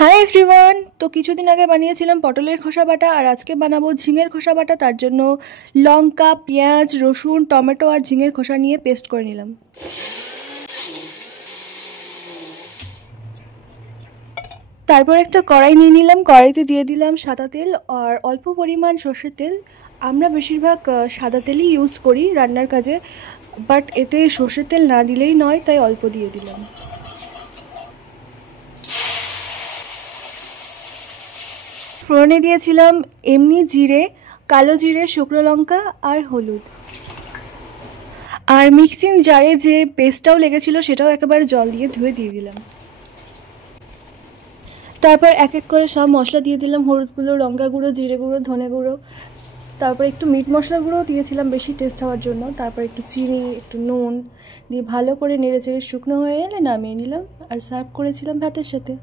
Hi everyone. তো কিছুদিন আগে বানিয়েছিলাম পটলের খোসা বাটা, আর আজকে বানাবো ঝিঙের খোসা বাটা। তার জন্য লঙ্কা, পেঁয়াজ, রসুন, টমেটো আর ঝিঙের খোসা নিয়ে পেস্ট করে নিলাম। তারপর একটা কড়াই নিয়ে নিলাম, কড়াইতে দিয়ে দিলাম সাদা তেল আর অল্প পরিমাণ সর্ষের তেল। আমরা বেশিরভাগ সাদা তেলই ইউজ করি রান্নার কাজে, বাট এতে সর্ষের তেল না দিলেই নয়, তাই অল্প দিয়ে দিলাম। ফোড়নে দিয়েছিলাম এমনি জিরে, কালো জিরে, শুকনো লঙ্কা আর হলুদ। আর মিক্সিং জারে যে পেস্টটাও লেগেছিল সেটাও একেবারে জল দিয়ে ধুয়ে দিয়ে দিলাম। তারপর এক এক করে সব মশলা দিয়ে দিলাম, হলুদ গুঁড়ো, লঙ্কা গুঁড়ো, জিরে গুঁড়ো, ধনে গুঁড়ো। তারপর একটু মিট মশলা গুঁড়োও দিয়েছিলাম বেশি টেস্ট হওয়ার জন্য। তারপর একটু চিনি, একটু নুন দিয়ে ভালো করে নেড়ে চেড়ে শুকনো হয়ে এলে নামিয়ে নিলাম আর সার্ভ করেছিলাম ভাতের সাথে।